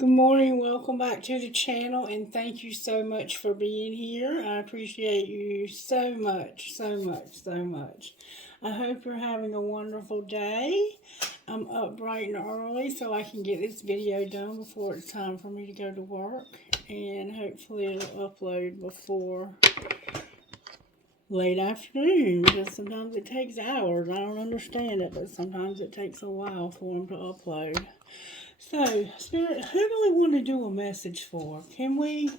Good morning, welcome back to the channel, and thank you so much for being here. I appreciate you so much, so much, so much. I hope you're having a wonderful day. I'm up bright and early so I can get this video done before it's time for me to go to work, and hopefully it'll upload before late afternoon, because sometimes it takes hours. I don't understand it, but sometimes it takes a while for them to upload. So, Spirit, who do we want to do a message for? Can we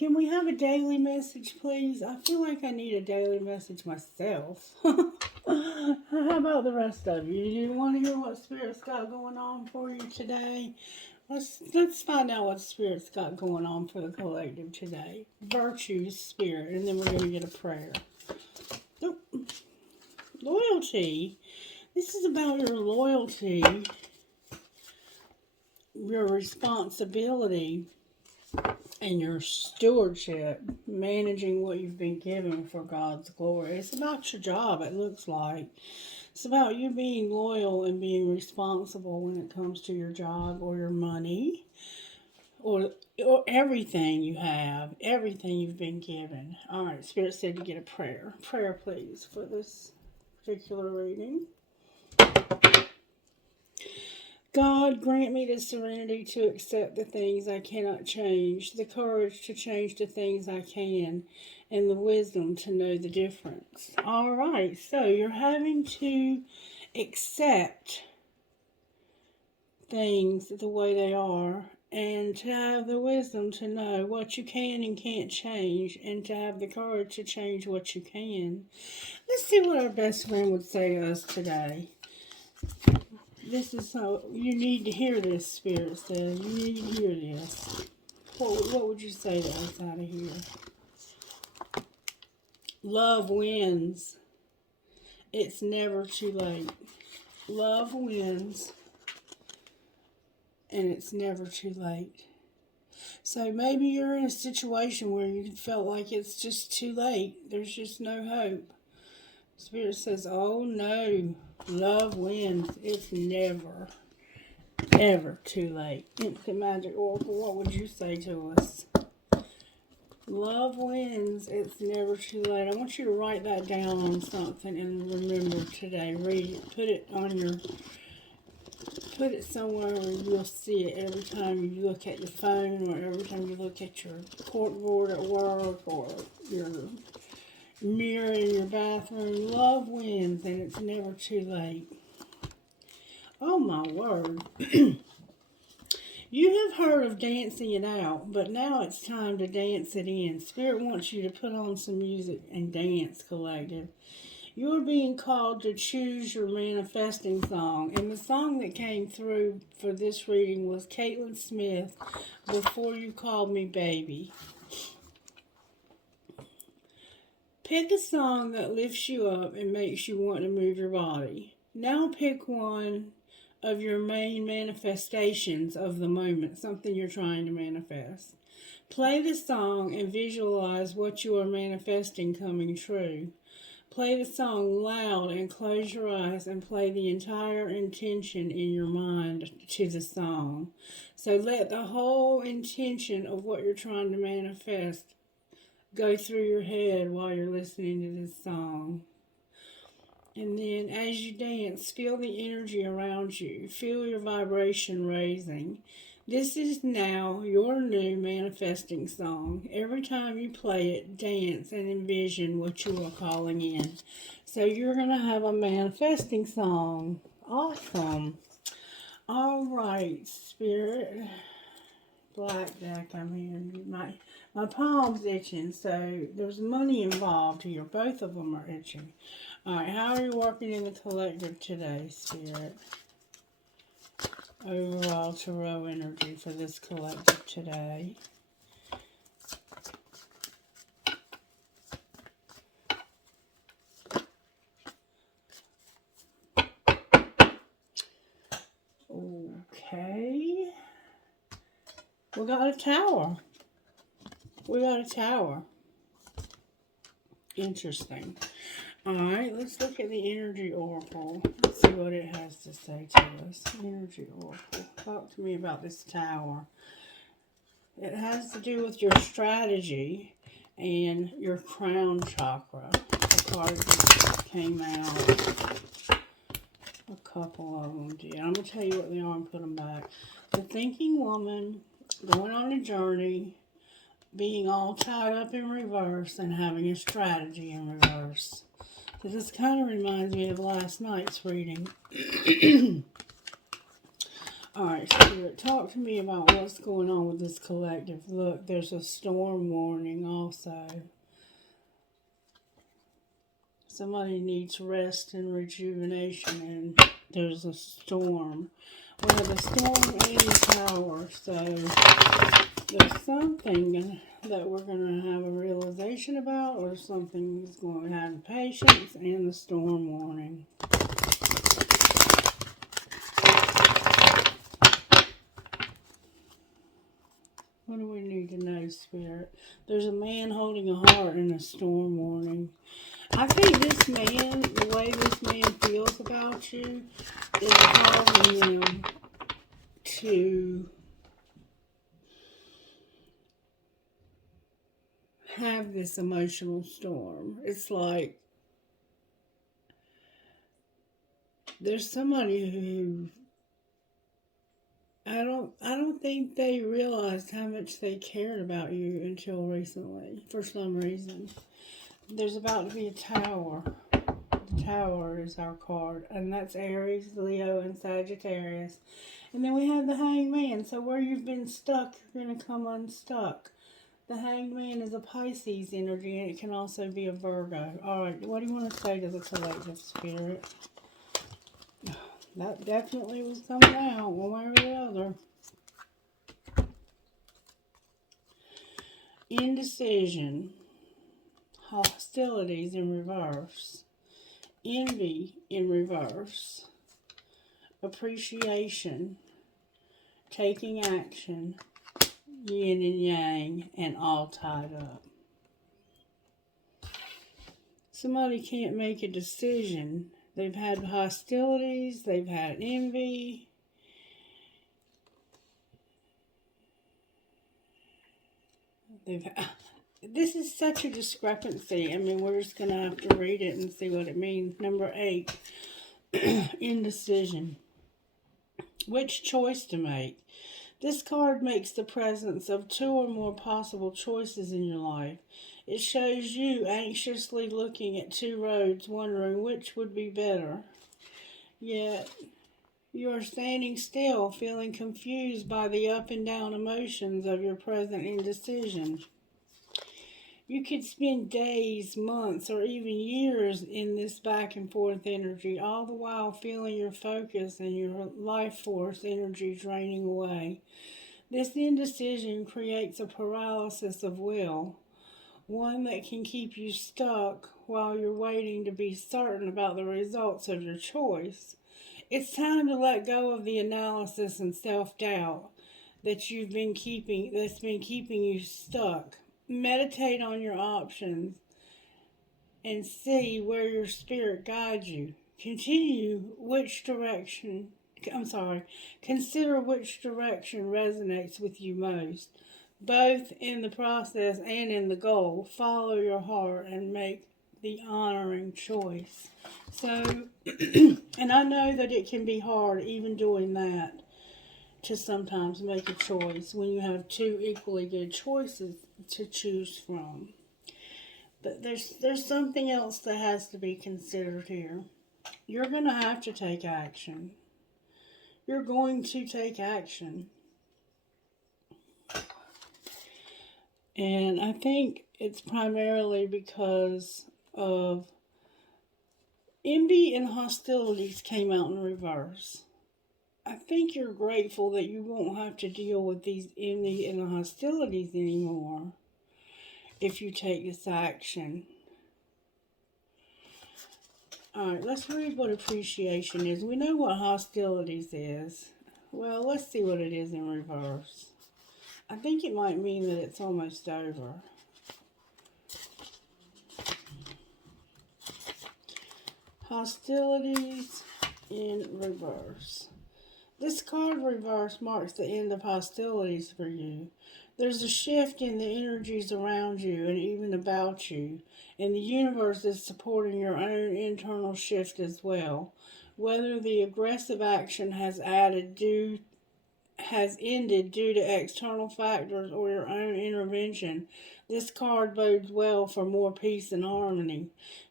have a daily message, please? I feel like I need a daily message myself. How about the rest of you? You want to hear what Spirit's got going on for you today? Let's find out what Spirit's got going on for the collective today. Virtues, Spirit, and then we're going to get a prayer. Oh, loyalty. This is about your loyalty, your responsibility, and your stewardship, managing what you've been given for God's glory. It's about your job, it looks like. It's about you being loyal and being responsible when it comes to your job or your money or everything you have, everything you've been given. All right, Spirit said to get a prayer. Prayer, please, for this particular reading. God, grant me the serenity to accept the things I cannot change, the courage to change the things I can, and the wisdom to know the difference. All right, so you're having to accept things the way they are, and to have the wisdom to know what you can and can't change, and to have the courage to change what you can. Let's see what our best friend would say to us today. This is how you need to hear this, Spirit says. You need to hear this. What would you say to us out of here? Love wins. It's never too late. Love wins, and it's never too late. So maybe you're in a situation where you felt like it's just too late. There's just no hope. Spirit says, oh no, love wins. It's never, ever too late. Instant Magic Oracle, what would you say to us? Love wins. It's never too late. I want you to write that down on something and remember today. Read it. Put it somewhere where you'll see it every time you look at your phone, or every time you look at your corkboard at work, or your mirror in your bathroom. Love wins, and it's never too late. Oh my word. You have heard of dancing it out, but now it's time to dance it in. Spirit wants you to put on some music and dance, collective. You're being called to choose your manifesting song. And the song that came through for this reading was Caitlin Smith, Before You Called Me Baby. Pick a song that lifts you up and makes you want to move your body. Now pick one of your main manifestations of the moment, something you're trying to manifest. Play the song and visualize what you are manifesting coming true. Play the song loud and close your eyes and play the entire intention in your mind to the song. So let the whole intention of what you're trying to manifest go through your head while you're listening to this song. And then as you dance, feel the energy around you. Feel your vibration raising. This is now your new manifesting song. Every time you play it, dance and envision what you are calling in. So you're going to have a manifesting song. Awesome. All right, Spirit. Black deck, I'm hearing my palm's itching, so there's money involved here. Both of them are itching. All right, how are you working in the collective today, Spirit? Overall tarot energy for this collective today. Okay. We got a tower. We got a tower. Interesting. Alright, let's look at the energy oracle. Let's see what it has to say to us. Energy oracle. Talk to me about this tower. It has to do with your strategy and your crown chakra. The card that came out. A couple of them did. I'm going to tell you what they are and put them back. The thinking woman, going on a journey, being all tied up in reverse, and having a strategy in reverse. So this kind of reminds me of last night's reading. Alright, Spirit, talk to me about what's going on with this collective. Look, there's a storm warning also. Somebody needs rest and rejuvenation, and there's a storm. We have a storm and tower, so there's something that we're going to have a realization about, or something that's going to have patience, and the storm warning. What do we need to know, Spirit? There's a man holding a heart in a storm warning. I think this man, the way this man feels about you, is causing him to have this emotional storm. It's like there's somebody who I don't think they realized how much they cared about you until recently, for some reason. There's about to be a tower. The tower is our card, and that's Aries, Leo, and Sagittarius. And then we have the Hangman. So where you've been stuck, you're going to come unstuck. The Hangman is a Pisces energy, and it can also be a Virgo. Alright, what do you want to say to the collective, Spirit? That definitely was coming out, one way or the other. Indecision. Hostilities in reverse. Envy in reverse. Appreciation. Taking action. Yin and yang, and all tied up. Somebody can't make a decision. They've had hostilities, they've had envy. This is such a discrepancy. I mean, we're just going to have to read it and see what it means. Number 8, indecision. Which choice to make? This card makes the presence of 2 or more possible choices in your life. It shows you anxiously looking at 2 roads, wondering which would be better. Yet, you are standing still, feeling confused by the up and down emotions of your present indecision. You could spend days, months, or even years in this back and forth energy, all the while feeling your focus and your life force energy draining away. This indecision creates a paralysis of will, one that can keep you stuck while you're waiting to be certain about the results of your choice. It's time to let go of the analysis and self-doubt that's been keeping you stuck. Meditate on your options and see where your spirit guides you. Consider which direction resonates with you most. Both in the process and in the goal, follow your heart and make the honoring choice. So, and I know that it can be hard even doing that, to sometimes make a choice when you have 2 equally good choices to choose from. But there's something else that has to be considered here. You're going to have to take action. You're going to take action. And I think it's primarily because of envy and hostilities came out in reverse. I think you're grateful that you won't have to deal with these envy and hostilities anymore if you take this action. Alright, let's read what appreciation is. We know what hostilities is. Well, let's see what it is in reverse. I think it might mean that it's almost over. Hostilities in reverse. This card reverse marks the end of hostilities for you. There's a shift in the energies around you and even about you, and the universe is supporting your own internal shift as well. Whether the aggressive action has ended due to external factors or your own intervention, this card bodes well for more peace and harmony.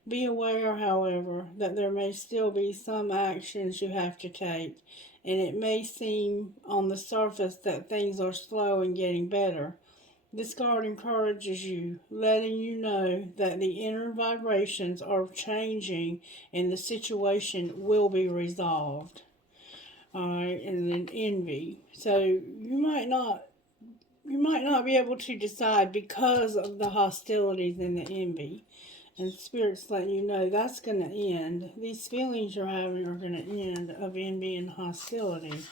Be aware, however, that there may still be some actions you have to take, and it may seem on the surface that things are slow and getting better. This card encourages you, letting you know that the inner vibrations are changing and the situation will be resolved. Alright, and then envy. So you might not be able to decide because of the hostilities and the envy. And Spirit's letting you know that's going to end. These feelings you're having are going to end of envy and hostility.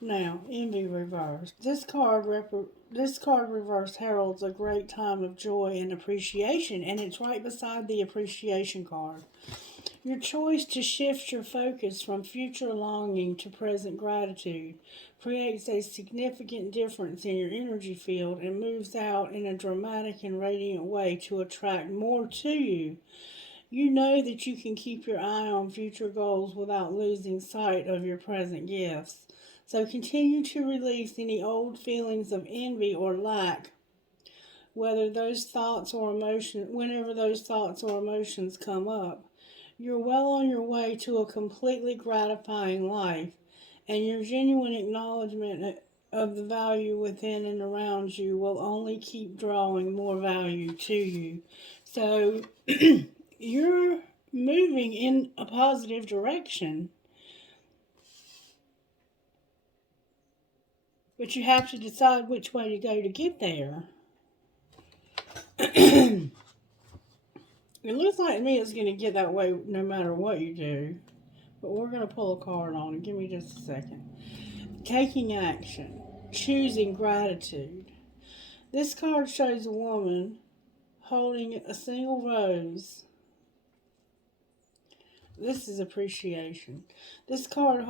Now, envy reverse. This card reverse heralds a great time of joy and appreciation, and it's right beside the appreciation card. Your choice to shift your focus from future longing to present gratitude creates a significant difference in your energy field and moves out in a dramatic and radiant way to attract more to you. You know that you can keep your eye on future goals without losing sight of your present gifts. So continue to release any old feelings of envy or lack, whenever those thoughts or emotions come up. You're well on your way to a completely gratifying life, and your genuine acknowledgement of the value within and around you will only keep drawing more value to you. So you're moving in a positive direction, but you have to decide which way to go to get there. It looks like to me it's going to get that way no matter what you do. But we're going to pull a card on it. Give me just a second. Taking action. Choosing gratitude. This card shows a woman holding a single rose. This is appreciation. This card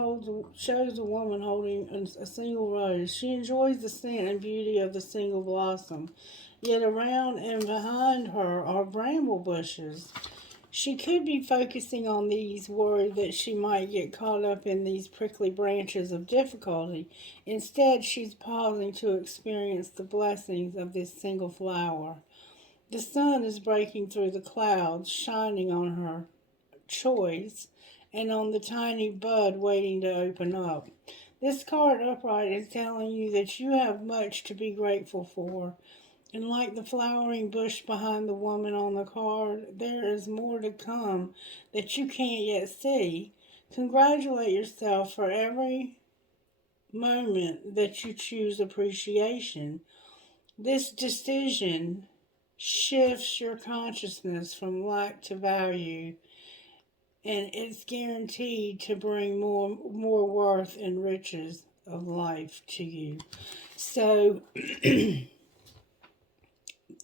shows a woman holding a single rose. She enjoys the scent and beauty of the single blossom. Yet around and behind her are bramble bushes. She could be focusing on these, worried that she might get caught up in these prickly branches of difficulty. Instead, she's pausing to experience the blessings of this single flower. The sun is breaking through the clouds, shining on her choice and on the tiny bud waiting to open up. This card upright is telling you that you have much to be grateful for. And like the flowering bush behind the woman on the card, there is more to come that you can't yet see. Congratulate yourself for every moment that you choose appreciation. This decision shifts your consciousness from lack to value, and it's guaranteed to bring more worth and riches of life to you. So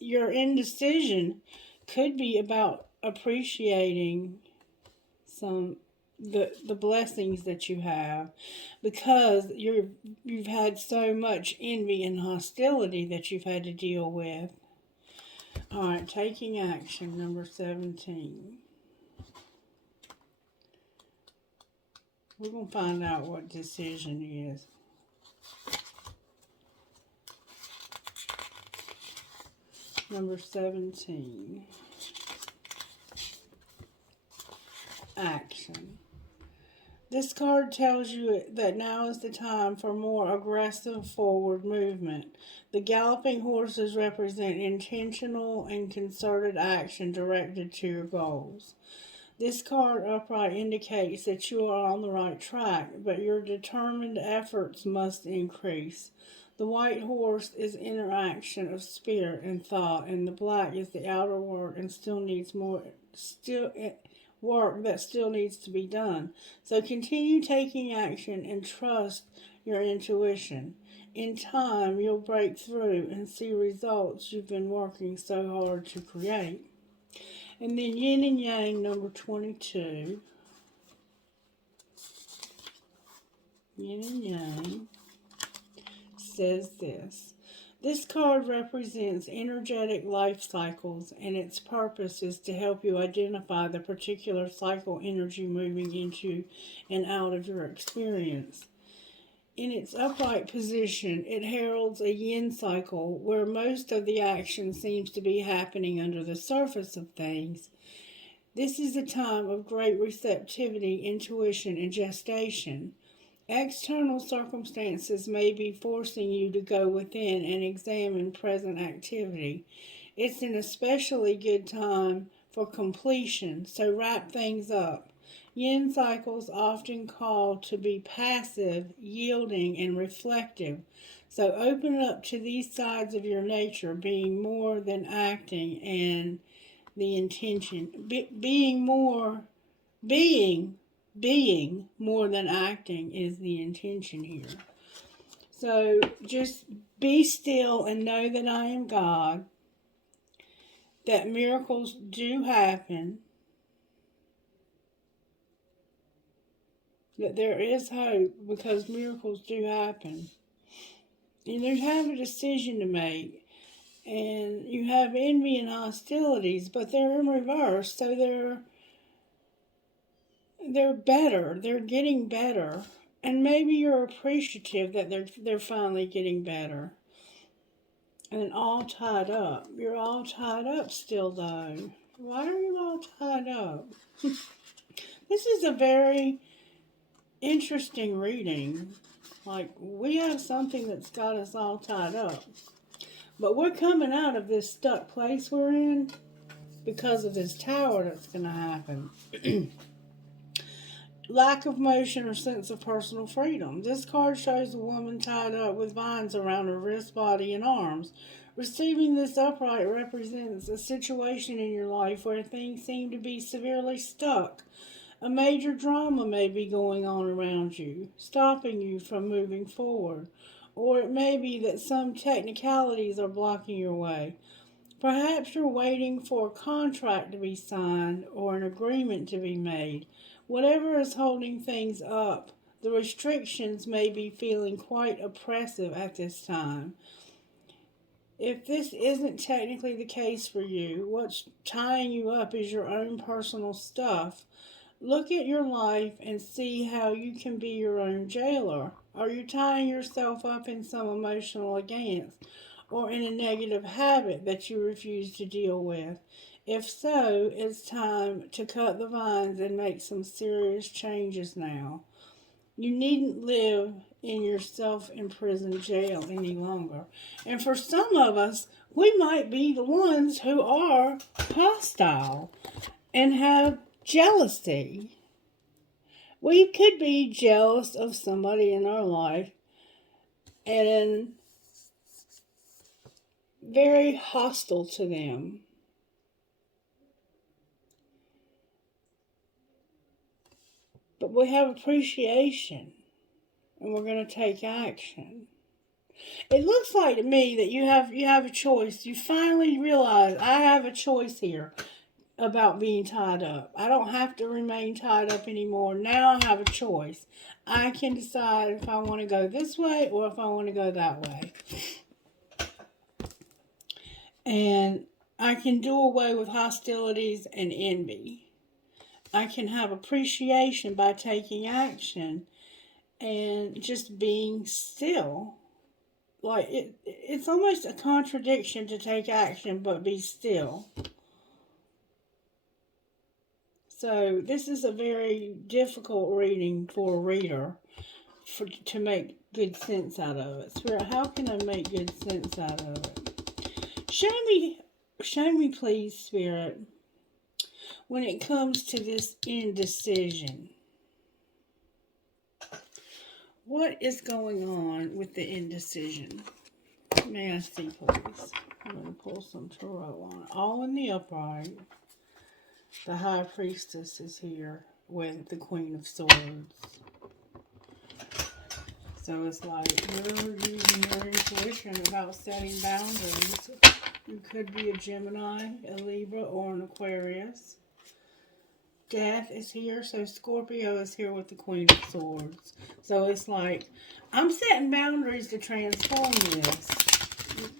your indecision could be about appreciating the blessings that you have, because you've had so much envy and hostility that you've had to deal with. All right, taking action, number 17. We're going to find out what decision is. Number 17. Action. This card tells you that now is the time for more aggressive forward movement. The galloping horses represent intentional and concerted action directed to your goals. This card upright indicates that you are on the right track, but your determined efforts must increase. The white horse is interaction of spirit and thought, and the black is the outer work and work that still needs to be done. So continue taking action and trust your intuition. In time, you'll break through and see results you've been working so hard to create. And then yin and yang, number 22. Yin and yang says this. This card represents energetic life cycles, and its purpose is to help you identify the particular cycle energy moving into and out of your experience. In its upright position, it heralds a yin cycle where most of the action seems to be happening under the surface of things. This is a time of great receptivity, intuition, and gestation. External circumstances may be forcing you to go within and examine present activity. It's an especially good time for completion, so wrap things up. Yin cycles often call to be passive, yielding, and reflective. So open up to these sides of your nature, being more than acting and the intention. Being more than acting is the intention here. So just be still and know that I am God, that miracles do happen, that there is hope because miracles do happen. And you have a decision to make, and you have envy and hostilities, but they're in reverse, so they're better. They're getting better. And maybe you're appreciative that they're finally getting better. And all tied up. You're all tied up still, though. Why are you all tied up? This is a very interesting reading. Like, we have something that's got us all tied up. But we're coming out of this stuck place we're in because of this tower that's going to happen. Lack of motion or sense of personal freedom. This card shows a woman tied up with vines around her wrist, body, and arms. Receiving this upright represents a situation in your life where things seem to be severely stuck. A major drama may be going on around you, stopping you from moving forward. Or it may be that some technicalities are blocking your way. Perhaps you're waiting for a contract to be signed or an agreement to be made. Whatever is holding things up, the restrictions may be feeling quite oppressive at this time. If this isn't technically the case for you, what's tying you up is your own personal stuff. Look at your life and see how you can be your own jailer. Are you tying yourself up in some emotional against or in a negative habit that you refuse to deal with? If so, it's time to cut the vines and make some serious changes now. You needn't live in your self-imprisoned jail any longer. And for some of us, we might be the ones who are hostile and have jealousy. We could be jealous of somebody in our life and very hostile to them. But we have appreciation, and we're going to take action. It looks like to me that you have a choice. You finally realize I have a choice here about being tied up. I don't have to remain tied up anymore. Now I have a choice. I can decide if I want to go this way or if I want to go that way. And I can do away with hostilities and envy. I can have appreciation by taking action and just being still. Like, it's almost a contradiction to take action but be still. So this is a very difficult reading for a reader to make good sense out of it. Spirit, how can I make good sense out of it? Show me please, Spirit, when it comes to this indecision. What is going on with the indecision? May I see, please? I'm going to pull some tarot on it. All in the upright. The High Priestess is here with the Queen of Swords. So it's like you're using your intuition about setting boundaries. You could be a Gemini, a Libra, or an Aquarius. Death is here, so Scorpio is here with the Queen of Swords. So it's like, I'm setting boundaries to transform this.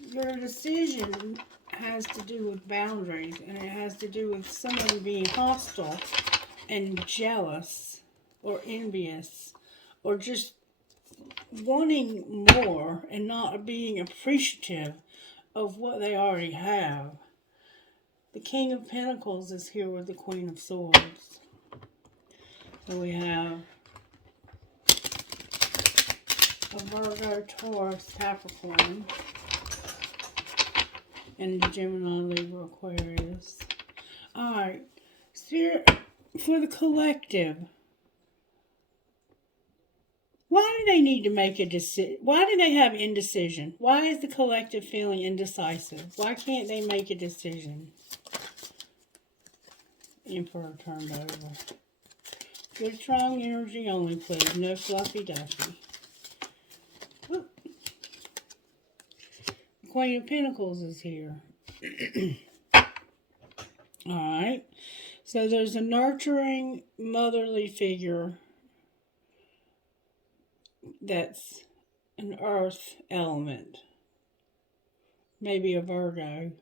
Your decision has to do with boundaries, and it has to do with somebody being hostile and jealous or envious or just wanting more and not being appreciative of what they already have. The King of Pentacles is here with the Queen of Swords. So we have a Virgo, Taurus, Capricorn, and the Gemini, Libra, Aquarius. Alright, Spirit, for the collective, why do they need to make a decision? Why do they have indecision? Why is the collective feeling indecisive? Why can't they make a decision? Emperor turned over. Good strong energy only, please. No fluffy duffy. Whoop. The Queen of Pentacles is here. Alright. So there's a nurturing, motherly figure that's an earth element. Maybe a Virgo.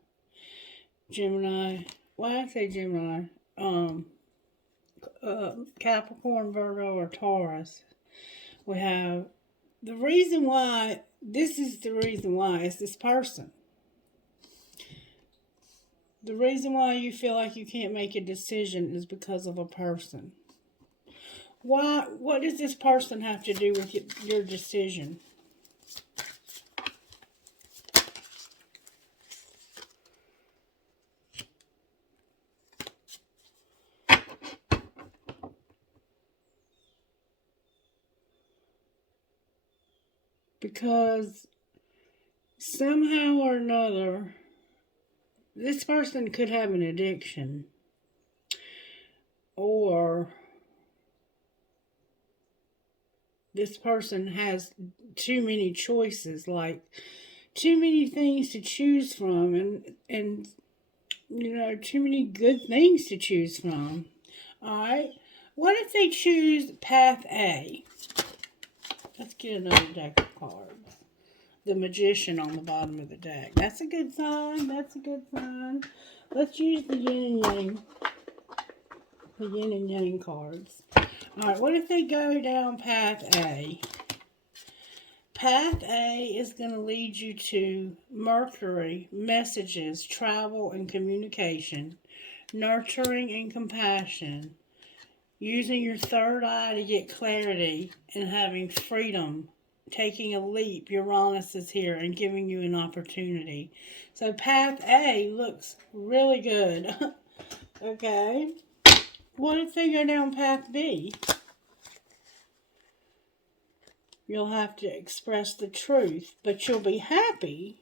Gemini. Why did I say Gemini? Capricorn, Virgo, or Taurus. We have the reason why, this is the reason why, it's this person. The reason why you feel like you can't make a decision is because of a person. Why? What does this person have to do with your decision? Because somehow or another, this person could have an addiction, or this person has too many choices, like too many things to choose from, and you know, too many good things to choose from. Alright, what if they choose path A? Let's get another deck of cards. The Magician on the bottom of the deck. That's a good sign. That's a good sign. Let's use the yin and yang. The yin and yang cards. Alright, what if they go down path A? Path A is going to lead you to Mercury, messages, travel, and communication, nurturing and compassion, using your third eye to get clarity, and having freedom, taking a leap. Uranus is here and giving you an opportunity. So path A looks really good. Okay. What if they go down path B? You'll have to express the truth, but you'll be happy.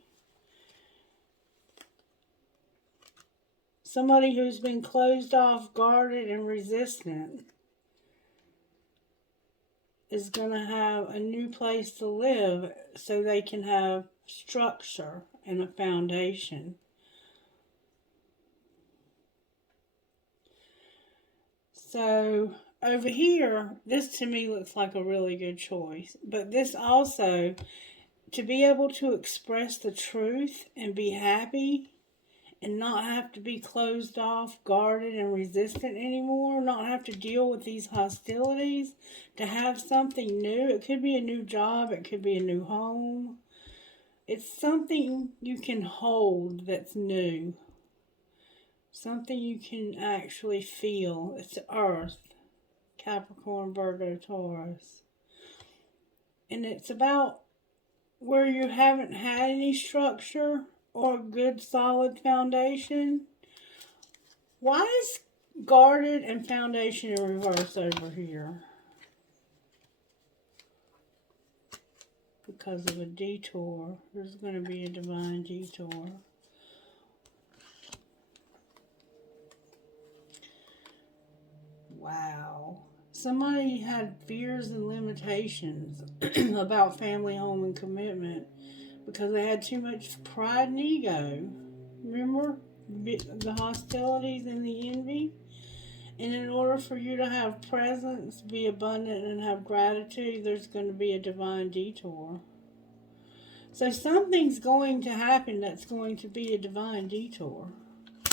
Somebody who's been closed off, guarded, and resistant is going to have a new place to live so they can have structure and a foundation. So over here, this to me looks like a really good choice. But this also, to be able to express the truth and be happy and not have to be closed off, guarded, and resistant anymore, not have to deal with these hostilities, to have something new. It could be a new job, it could be a new home. It's something you can hold that's new. Something you can actually feel. It's Earth, Capricorn, Virgo, Taurus. And it's about where you haven't had any structure or a good solid foundation. Why is guarded and foundation in reverse over here? Because of a detour. There's going to be a divine detour. Wow. Somebody had fears and limitations about family, home, and commitment because they had too much pride and ego. Remember the hostilities and the envy? And in order for you to have presence, be abundant, and have gratitude, there's going to be a divine detour. So something's going to happen that's going to be a divine detour.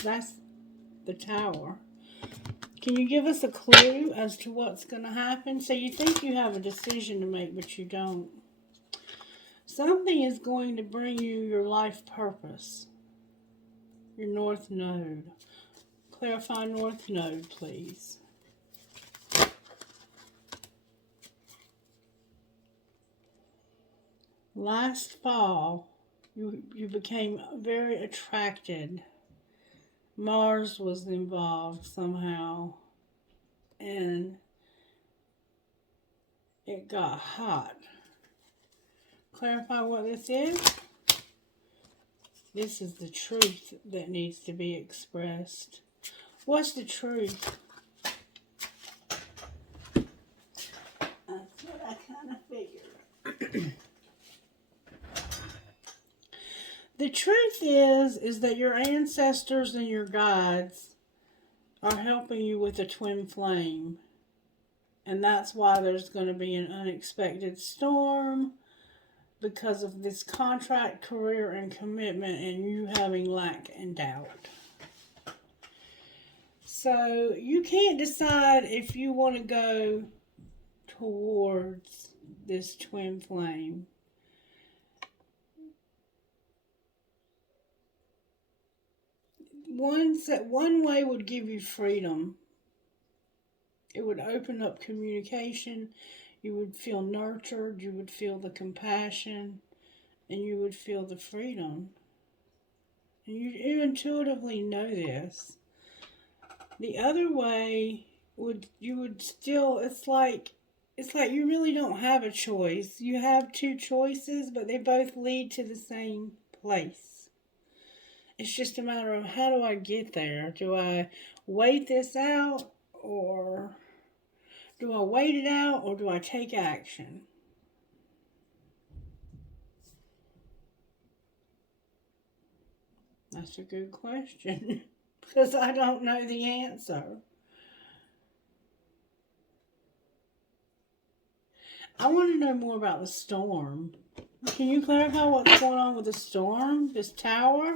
That's the Tower. Can you give us a clue as to what's going to happen? So you think you have a decision to make, but you don't. Something is going to bring you your life purpose, your North Node. Clarify North Node, please. Last fall, you became very attracted. Mars was involved somehow, and it got hot. Clarify what this is. This is the truth that needs to be expressed. What's the truth? That's what I kind of figured. The truth is that your ancestors and your guides are helping you with a twin flame. And that's why there's going to be an unexpected storm because of this contract, career, and commitment, and you having lack and doubt. So you can't decide if you want to go towards this twin flame. One way would give you freedom. It would open up communication. You would feel nurtured. You would feel the compassion. And you would feel the freedom. And you intuitively know this. The other way it's like you really don't have a choice. You have two choices, but they both lead to the same place. It's just a matter of, how do I get there? Do I wait this out, or do I wait it out, or do I take action? That's a good question because I don't know the answer. I want to know more about the storm. Can you clarify what's going on with the storm, this tower?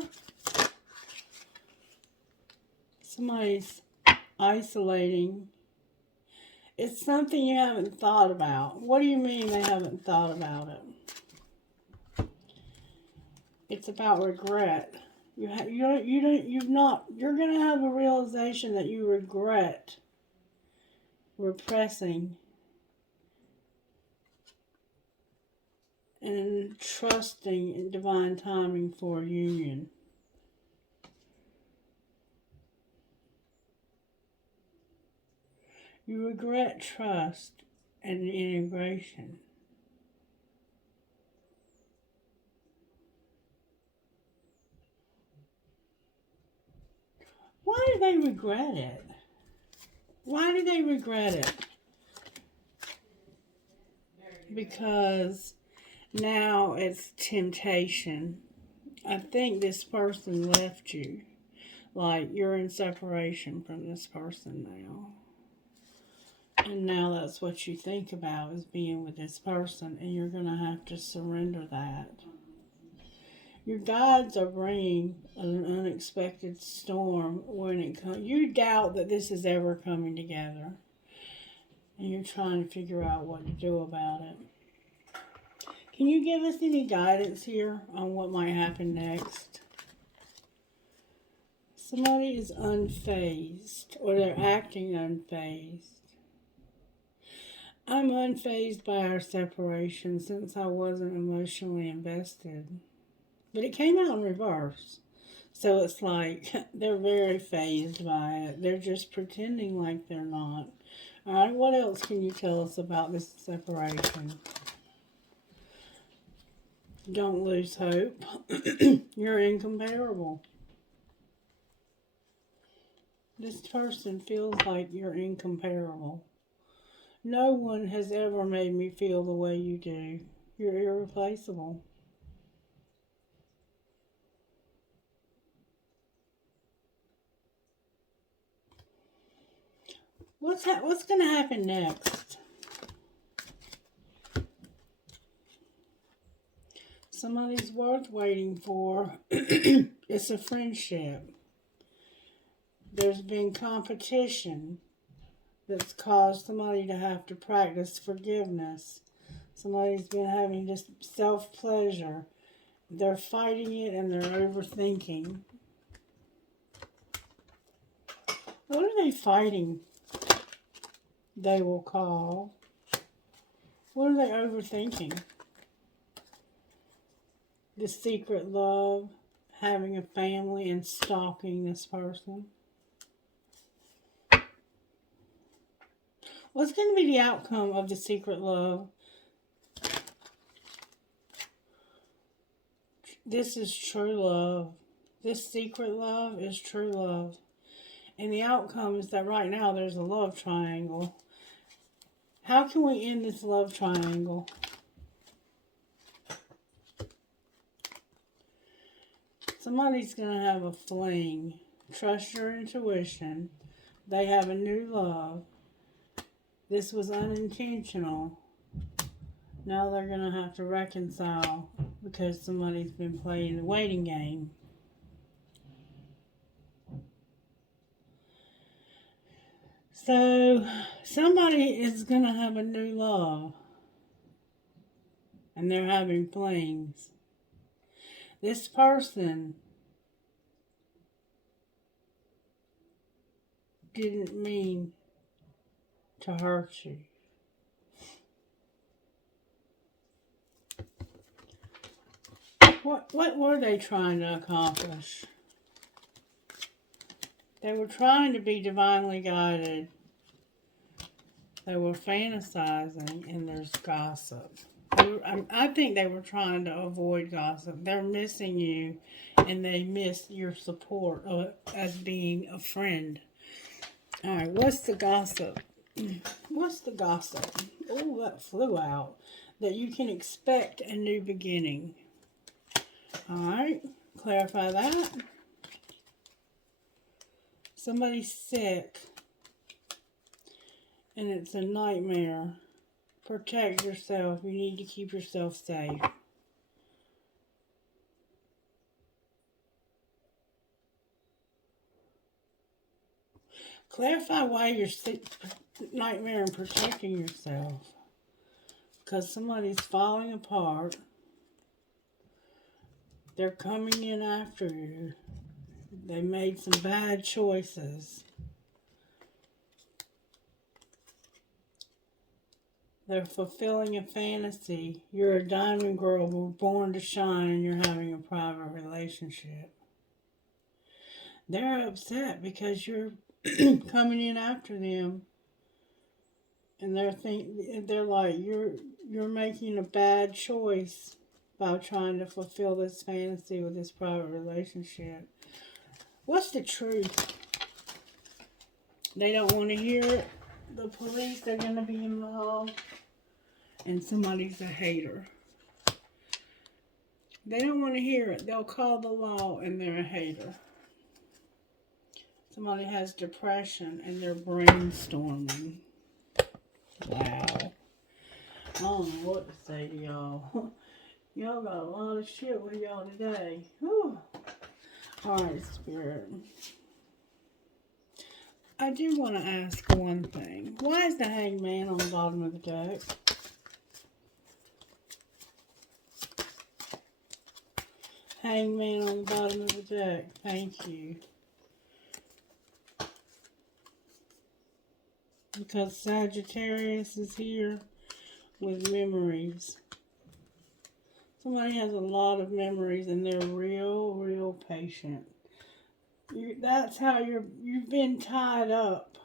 Somebody's isolating. It's something you haven't thought about. What do you mean they haven't thought about it? It's about regret. You're gonna have a realization that you regret repressing and trusting in divine timing for a union. You regret trust and integration. Why do they regret it? Why do they regret it? Because now it's temptation. I think this person left you. Like, you're in separation from this person now. And now that's what you think about, is being with this person. And you're going to have to surrender that. Your guides are bringing an unexpected storm when it comes. You doubt that this is ever coming together. And you're trying to figure out what to do about it. Can you give us any guidance here on what might happen next? Somebody is unfazed, or they're acting unfazed. I'm unfazed by our separation since I wasn't emotionally invested. But it came out in reverse. So it's like they're very fazed by it. They're just pretending like they're not. All right, what else can you tell us about this separation? Don't lose hope. You're incomparable. This person feels like you're incomparable. No one has ever made me feel the way you do. You're irreplaceable. What's going to happen next? Somebody's worth waiting for. It's a friendship. There's been competition that's caused somebody to have to practice forgiveness. Somebody's been having just self pleasure. They're fighting it and they're overthinking. What are they fighting? They will call. What are they overthinking? The secret love, having a family, and stalking this person. What's going to be the outcome of the secret love? This is true love. This secret love is true love. And the outcome is that right now there's a love triangle. How can we end this love triangle? Somebody's going to have a fling. Trust your intuition. They have a new love. This was unintentional. Now they're going to have to reconcile because somebody's been playing the waiting game. So, somebody is going to have a new love. And they're having flings. This person didn't mean to hurt you. What were they trying to accomplish? They were trying to be divinely guided. They were fantasizing, and there's gossip. I think they were trying to avoid gossip. They're missing you, and they miss your support as being a friend. All right, what's the gossip? What's the gossip? Oh, that flew out. That you can expect a new beginning. All right, clarify that. Somebody's sick, and it's a nightmare. Protect yourself. You need to keep yourself safe. Clarify why you're sick, nightmare, and protecting yourself. Because somebody's falling apart. They're coming in after you. They made some bad choices. They're fulfilling a fantasy. You're a diamond girl born to shine, and you're having a private relationship. They're upset because you're coming in after them, and they're like you're making a bad choice by trying to fulfill this fantasy with this private relationship. What's the truth? They don't want to hear it. The police are going to be involved. And somebody's a hater. They don't want to hear it. They'll call the law and they're a hater. Somebody has depression and they're brainstorming. Wow. I don't know what to say to y'all. Y'all got a lot of shit with y'all today. Whew. Alright, Spirit. I do want to ask one thing. Why is the Hangman on the bottom of the deck? Hangman on the bottom of the deck. Thank you. Because Sagittarius is here with memories. Somebody has a lot of memories and they're real patient. That's how you've been tied up.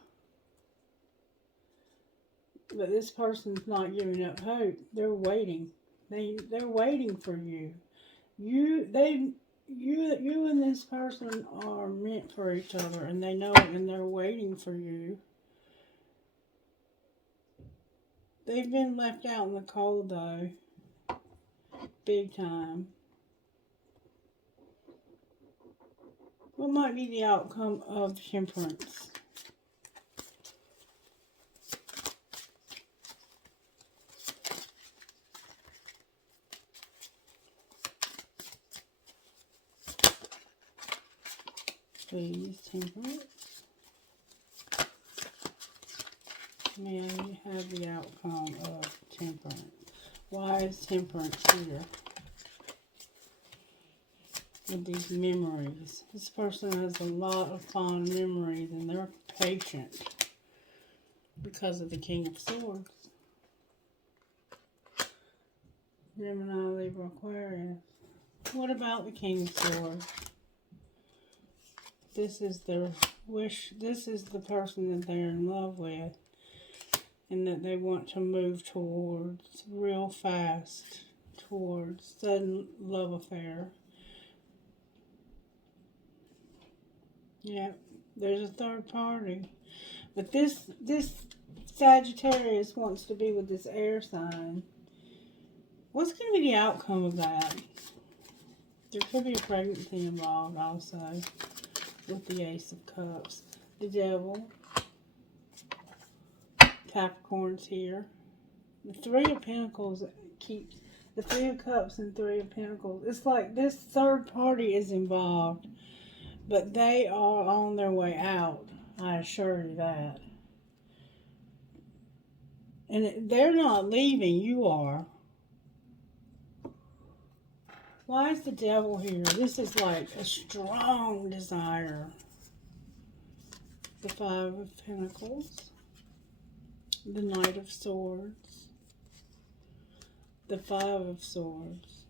But this person's not giving up hope. They're waiting. They're waiting for you. You and this person are meant for each other, and they know it, and they're waiting for you. They've been left out in the cold, though. Big time. What might be the outcome of temperance? Please, temperance. May I have the outcome of temperance? Why is temperance here? With these memories. This person has a lot of fond memories and they're patient because of the King of Swords. Gemini, Libra, Aquarius. What about the King of Swords? This is their wish. This is the person that they're in love with and that they want to move towards real fast, towards sudden love affair. Yeah, there's a third party. But this Sagittarius wants to be with this air sign. What's going to be the outcome of that? There could be a pregnancy involved also with the Ace of Cups. The Devil. Capricorn's here. The Three of Pentacles keeps the Three of Cups and Three of Pentacles. It's like this third party is involved, but they are on their way out. I assure you that. And they're not leaving, you are. Why is the Devil here? This is like a strong desire. The Five of Pentacles. The Knight of Swords. The Five of Swords.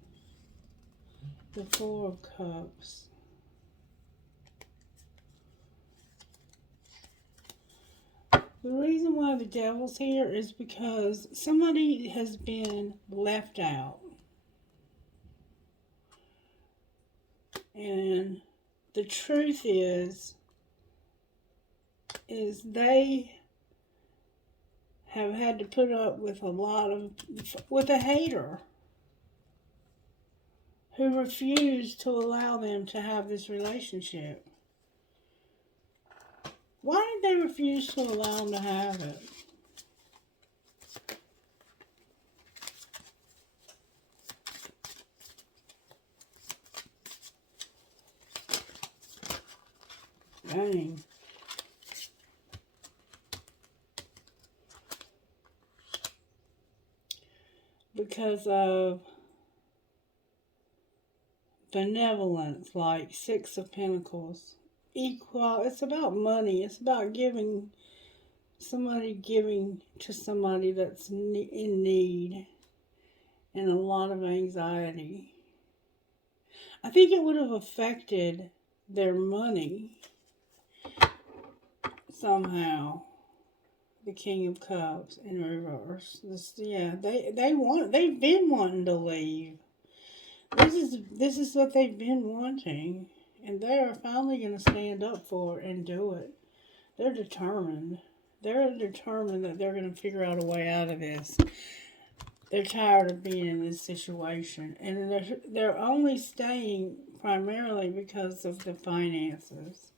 The Four of Cups. The reason why the Devil's here is because somebody has been left out. And the truth is they have had to put up with with a hater who refused to allow them to have this relationship. Why did they refuse to allow them to have it? Dang. Because of benevolence, like Six of Pentacles. It's about money. It's about giving to somebody that's in need and a lot of anxiety. I think it would have affected their money somehow. The King of Cups in reverse. They've been wanting to leave. This is what they've been wanting. And they are finally going to stand up for it and do it. They're determined. They're determined that they're going to figure out a way out of this. They're tired of being in this situation. And they're only staying primarily because of the finances.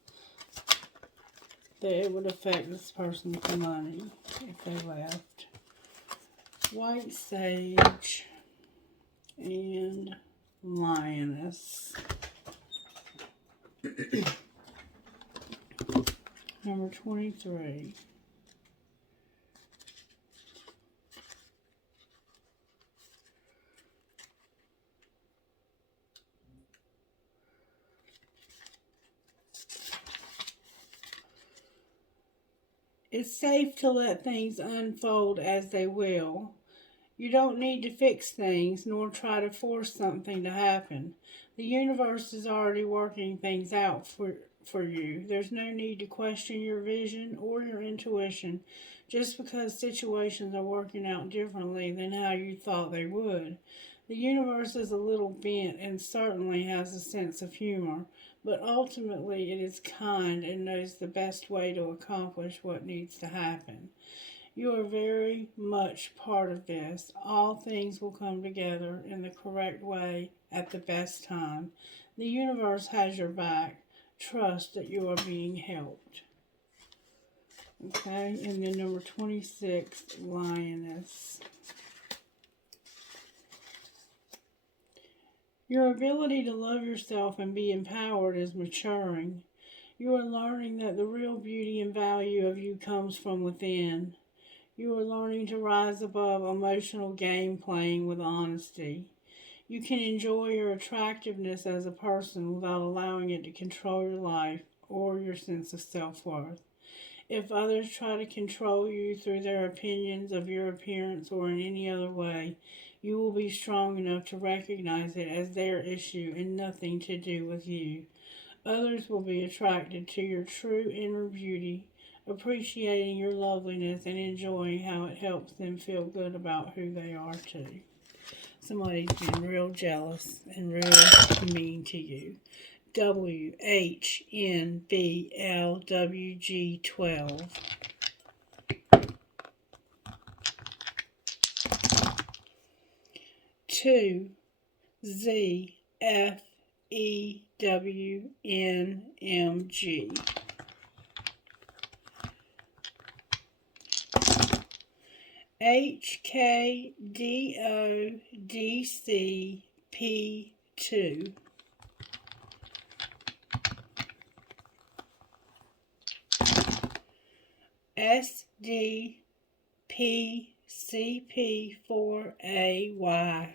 That it would affect this person's money if they left. White Sage and Lioness. Number 23. It's safe to let things unfold as they will. You don't need to fix things nor try to force something to happen. The universe is already working things out for you. There's no need to question your vision or your intuition just because situations are working out differently than how you thought they would. The universe is a little bent and certainly has a sense of humor, but ultimately it is kind and knows the best way to accomplish what needs to happen. You are very much part of this. All things will come together in the correct way at the best time. The universe has your back. Trust that you are being helped. Okay, and then number 26, Lioness. Your ability to love yourself and be empowered is maturing. You are learning that the real beauty and value of you comes from within. You are learning to rise above emotional game playing with honesty. You can enjoy your attractiveness as a person without allowing it to control your life or your sense of self-worth. If others try to control you through their opinions of your appearance or in any other way, you will be strong enough to recognize it as their issue and nothing to do with you. Others will be attracted to your true inner beauty, appreciating your loveliness and enjoying how it helps them feel good about who they are too. Somebody's been real jealous and real mean to you. WHNBLWG12. 2ZFEWNMG. HKDODCP2. SDPCP4AY.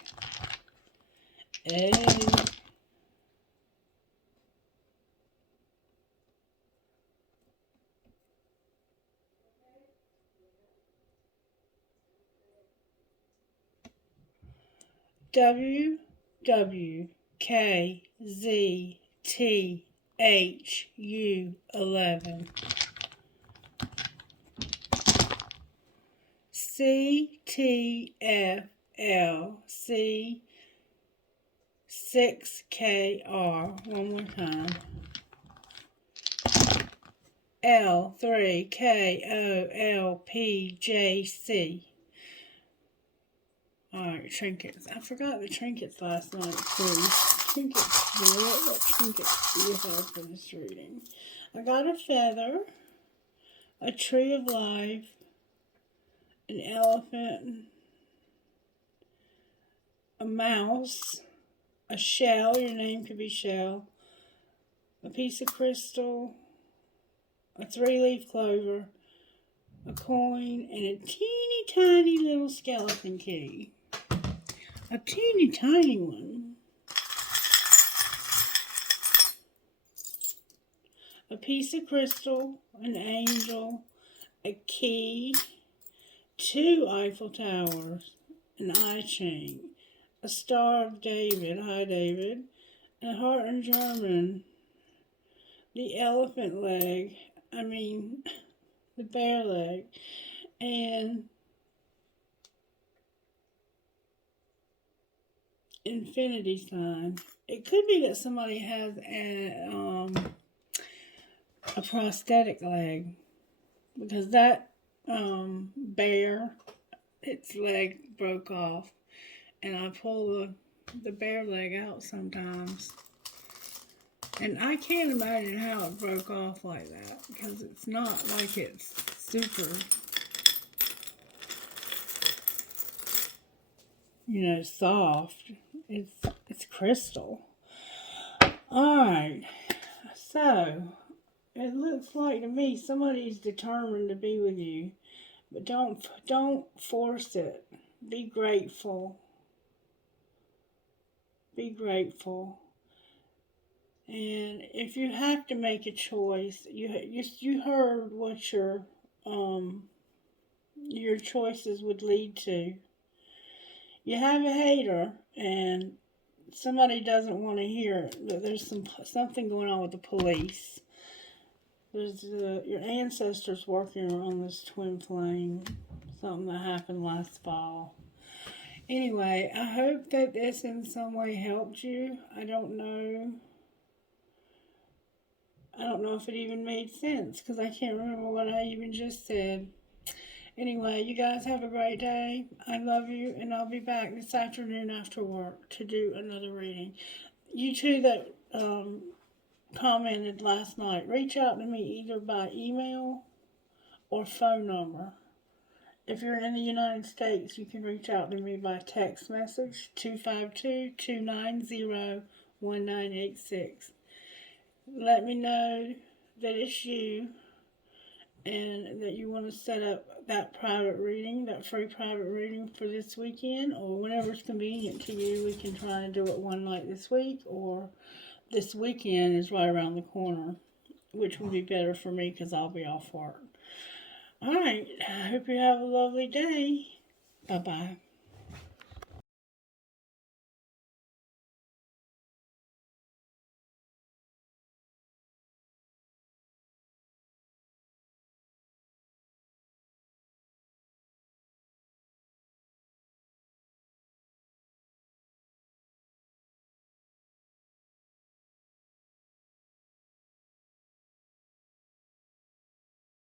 WWKZTHU11. CTFLC6KR. One more time. L3KOLPJC. Alright, trinkets. I forgot the trinkets last night too. Trinkets. What trinkets do you have for this reading? I got a feather, a tree of life, an elephant, a mouse, a shell, your name could be shell, a piece of crystal, a 3-leaf clover, a coin, and a teeny tiny little skeleton key. A teeny tiny one. A piece of crystal, an angel, a key, 2 Eiffel Towers, an eye chain, a Star of David, hi David, a heart in German, the elephant leg, the bear leg, and infinity sign. It could be that somebody has a prosthetic leg, because that bear, its leg broke off, and I pull the bear leg out sometimes, and I can't imagine how it broke off like that, because it's not like it's super, soft. It's crystal. Alright, so it looks like to me somebody's determined to be with you, but don't force it. Be grateful. Be grateful. And if you have to make a choice, you heard what your choices would lead to. You have a hater, and somebody doesn't want to hear it, but there's something going on with the police. There's your ancestors working on this twin flame, something that happened last fall. Anyway, I hope that this in some way helped you. I don't know if it even made sense, because I can't remember what I even just said. Anyway, you guys have a great day. I love you, and I'll be back this afternoon after work to do another reading. You two that commented last night, reach out to me either by email or phone number. If you're in the United States, you can reach out to me by text message 252-290-1986. Let me know that it's you and that you want to set up that private reading, that free private reading for this weekend, or whenever it's convenient to you. We can try and do it one night this week, or this weekend is right around the corner, which would be better for me because I'll be off work. All right, I hope you have a lovely day. Bye-bye.